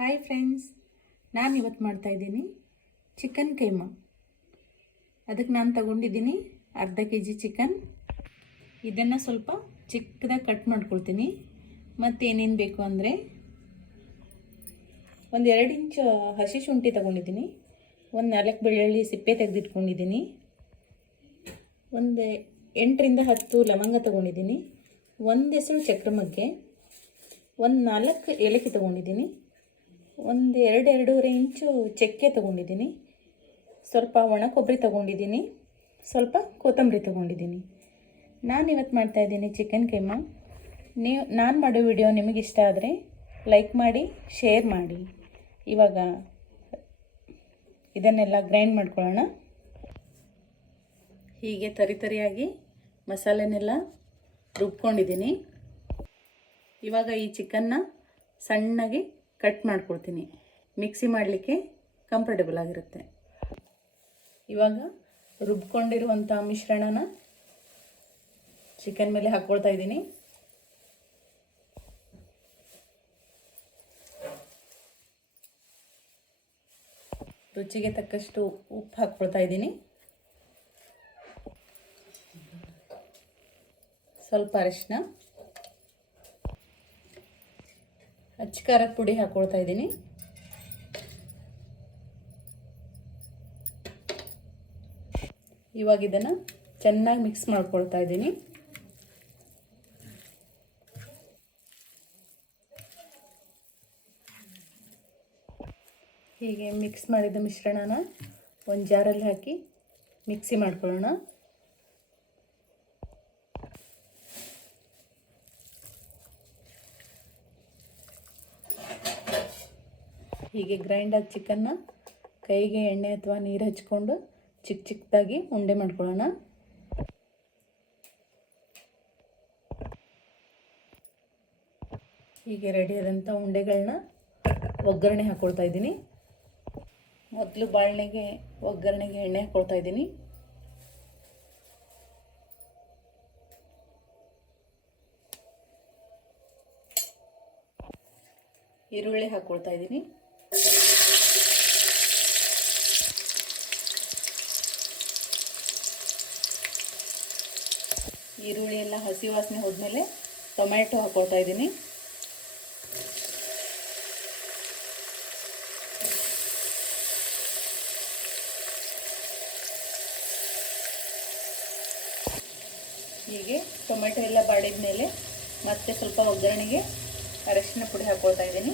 Hi friends, ನಾನು ಇವತ್ತು ಮಾಡ್ತಾಯಿದ್ದೀನಿ ಚಿಕನ್ ಕೈಮಾ. ಅದಕ್ಕೆ ನಾನು ತಗೊಂಡಿದ್ದೀನಿ ಅರ್ಧ kg ಚಿಕನ್. ಇದನ್ನು ಸ್ವಲ್ಪ ಚಿಕ್ಕದಾಗಿ ಕಟ್ ಮಾಡ್ಕೊಳ್ತೀನಿ. ಮತ್ತು ಏನೇನು ಬೇಕು ಅಂದರೆ ಒಂದು 2 ಇಂಚ್ ಹಸಿ ಶುಂಠಿ ತಗೊಂಡಿದ್ದೀನಿ, ಒಂದು 4 ಬೆಳ್ಳುಳ್ಳಿ ಸಿಪ್ಪೆ ತೆಗೆದಿಟ್ಕೊಂಡಿದ್ದೀನಿ, ಒಂದು 8 ರಿಂದ 10 ಲವಂಗ ತಗೊಂಡಿದ್ದೀನಿ, ಒಂದು ಹೆಸರು ಚಕ್ರಮಗ್ಗೆ, ಒಂದು 4 ಏಲಕ್ಕಿ ತಗೊಂಡಿದ್ದೀನಿ, ಒಂದು 2-2.5 ಇಂಚು ಚಕ್ಕೆ ತಗೊಂಡಿದ್ದೀನಿ, ಸ್ವಲ್ಪ ಒಣ ಕೊಬ್ಬರಿ ತಗೊಂಡಿದ್ದೀನಿ, ಸ್ವಲ್ಪ ಕೊತ್ತಂಬರಿ ತಗೊಂಡಿದ್ದೀನಿ. ನಾನು ಇವತ್ತು ಮಾಡ್ತಾಯಿದ್ದೀನಿ ಚಿಕನ್ ಕೈಮಾ. ನಾನು ಮಾಡೋ ವಿಡಿಯೋ ನಿಮಗೆ ಇಷ್ಟ ಆದರೆ ಲೈಕ್ ಮಾಡಿ, ಶೇರ್ ಮಾಡಿ. ಇವಾಗ ಇದನ್ನೆಲ್ಲ ಗ್ರೈಂಡ್ ಮಾಡ್ಕೊಳ್ಳೋಣ. ಹೀಗೆ ತರಿಯಾಗಿ ಮಸಾಲೆನೆಲ್ಲ ರುಬ್ಕೊಂಡಿದ್ದೀನಿ. ಇವಾಗ ಈ ಚಿಕನ್ನ ಸಣ್ಣಗೆ ಕಟ್ ಮಾಡ್ಕೊಳ್ತೀನಿ, ಮಿಕ್ಸಿ ಮಾಡಲಿಕ್ಕೆ ಕಂಫರ್ಟಬಲ್ ಆಗಿರುತ್ತೆ. ಇವಾಗ ರುಬ್ಕೊಂಡಿರುವಂಥ ಮಿಶ್ರಣನ ಚಿಕನ್ ಮೇಲೆ ಹಾಕ್ಕೊಳ್ತಾ ಇದ್ದೀನಿ. ರುಚಿಗೆ ತಕ್ಕಷ್ಟು ಉಪ್ಪು ಹಾಕ್ಕೊಳ್ತಾ ಇದ್ದೀನಿ, ಸ್ವಲ್ಪ ಅರಿಶಿನ, ಅಚ್ಚ ಖಾರದ ಪುಡಿ ಹಾಕ್ಕೊಳ್ತಾ ಇದ್ದೀನಿ, ಇವಾಗ ಇದನ್ನು ಚೆನ್ನಾಗಿ ಮಿಕ್ಸ್ ಮಾಡ್ಕೊಳ್ತಾ ಇದ್ದೀನಿ. ಹೀಗೆ ಮಿಕ್ಸ್ ಮಾಡಿದ ಮಿಶ್ರಣನ ಒಂದು ಜಾರಲ್ಲಿ ಹಾಕಿ ಮಿಕ್ಸಿ ಮಾಡ್ಕೊಳ್ಳೋಣ. ಹೀಗೆ ಗ್ರೈಂಡಾದ ಚಿಕನ್ನ ಕೈಗೆ ಎಣ್ಣೆ ಅಥವಾ ನೀರು ಹಚ್ಕೊಂಡು ಚಿಕ್ಕದಾಗಿ ಉಂಡೆ ಮಾಡ್ಕೊಳ್ಳೋಣ. ಹೀಗೆ ರೆಡಿಯಾದಂಥ ಉಂಡೆಗಳನ್ನ ಒಗ್ಗರಣೆ ಹಾಕ್ಕೊಳ್ತಾ ಇದ್ದೀನಿ. ಮೊದಲು ಬಾಣಲೆಗೆ ಒಗ್ಗರಣೆಗೆ ಎಣ್ಣೆ ಹಾಕ್ಕೊಳ್ತಾ ಇದ್ದೀನಿ. ಈರುಳ್ಳಿ ಹಾಕ್ಕೊಳ್ತಾ ಇದ್ದೀನಿ. ಈರುಳ್ಳಿ ಎಲ್ಲ ಹಸಿ ವಾಸನೆ ಹೋದ್ಮೇಲೆ ಟೊಮ್ಯಾಟೊ ಹಾಕ್ಕೊಳ್ತಾ ಇದ್ದೀನಿ. ಹೀಗೆ ಟೊಮೆಟೊ ಎಲ್ಲ ಬಾಡಿದ ಮೇಲೆ ಮತ್ತೆ ಸ್ವಲ್ಪ ಒಗ್ಗರಣೆಗೆ ಅರಿಶಿನ ಪುಡಿ ಹಾಕ್ಕೊಳ್ತಾ ಇದ್ದೀನಿ.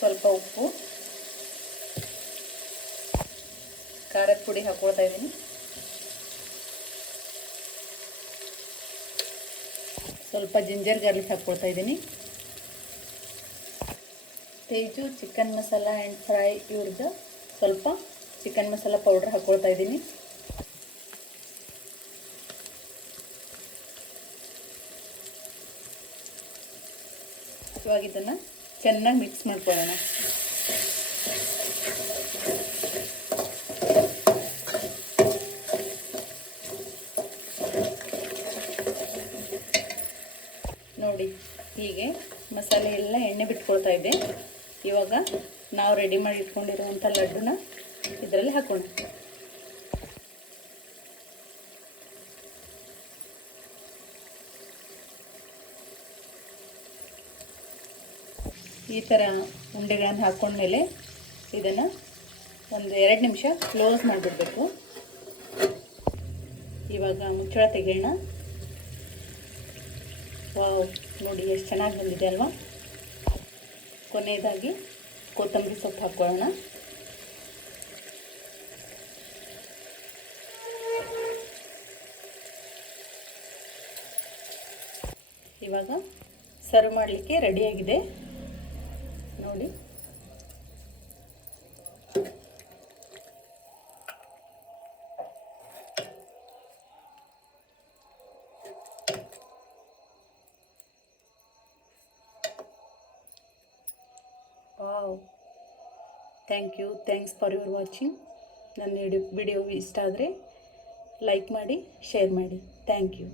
ಸ್ವಲ್ಪ ಉಪ್ಪು, ಖಾರದ ಪುಡಿ ಹಾಕ್ಕೊಳ್ತಾ ಇದ್ದೀನಿ, ಸ್ವಲ್ಪ ಜಿಂಜರ್ ಗಾರ್ಲಿಕ್ ಹಾಕ್ಕೊಳ್ತಾ ಇದ್ದೀನಿ. Teju chicken masala and fry ಇವ್ರದ್ದು ಸ್ವಲ್ಪ ಚಿಕನ್ ಮಸಾಲ ಪೌಡರ್ ಹಾಕ್ಕೊಳ್ತಾ ಇದ್ದೀನಿ. ಇವಾಗ ಇದನ್ನು ಚೆನ್ನಾಗಿ ಮಿಕ್ಸ್ ಮಾಡ್ಕೊಳ್ಳೋಣ. ನೋಡಿ, ಹೀಗೆ ಮಸಾಲೆ ಎಲ್ಲ ಎಣ್ಣೆ ಬಿಟ್ಕೊಳ್ತಾ ಇದೆ. ಇವಾಗ ನಾವು ರೆಡಿ ಮಾಡಿ ಇಟ್ಕೊಂಡಿರುವಂಥ ಲಡ್ಡುನ ಇದರಲ್ಲಿ ಹಾಕೋಣ. ಈ ಥರ ಉಂಡೆಗಳನ್ನು ಹಾಕ್ಕೊಂಡ್ಮೇಲೆ ಇದನ್ನು ಒಂದು 2 ನಿಮಿಷ ಕ್ಲೋಸ್ ಮಾಡಿಬಿಡಬೇಕು. ಇವಾಗ ಮುಚ್ಚಳ ತೆಗೆಯೋಣ. ವಾವ್, ನೋಡಿ ಎಷ್ಟು ಚೆನ್ನಾಗಿ ಬಂದಿದೆ ಅಲ್ವಾ. ಕೊನೆಯದಾಗಿ ಕೊತ್ತಂಬರಿ ಸೊಪ್ಪು ಹಾಕ್ಕೊಳ್ಳೋಣ. ಇವಾಗ ಸರ್ವ್ ಮಾಡಲಿಕ್ಕೆ ರೆಡಿಯಾಗಿದೆ ನೋಡಿ. Wow, thanks for your watching. ನನ್ನ ವಿಡಿಯೋ ಇಷ್ಟ ಆದರೆ ಲೈಕ್ ಮಾಡಿ, ಶೇರ್ ಮಾಡಿ. Thank you.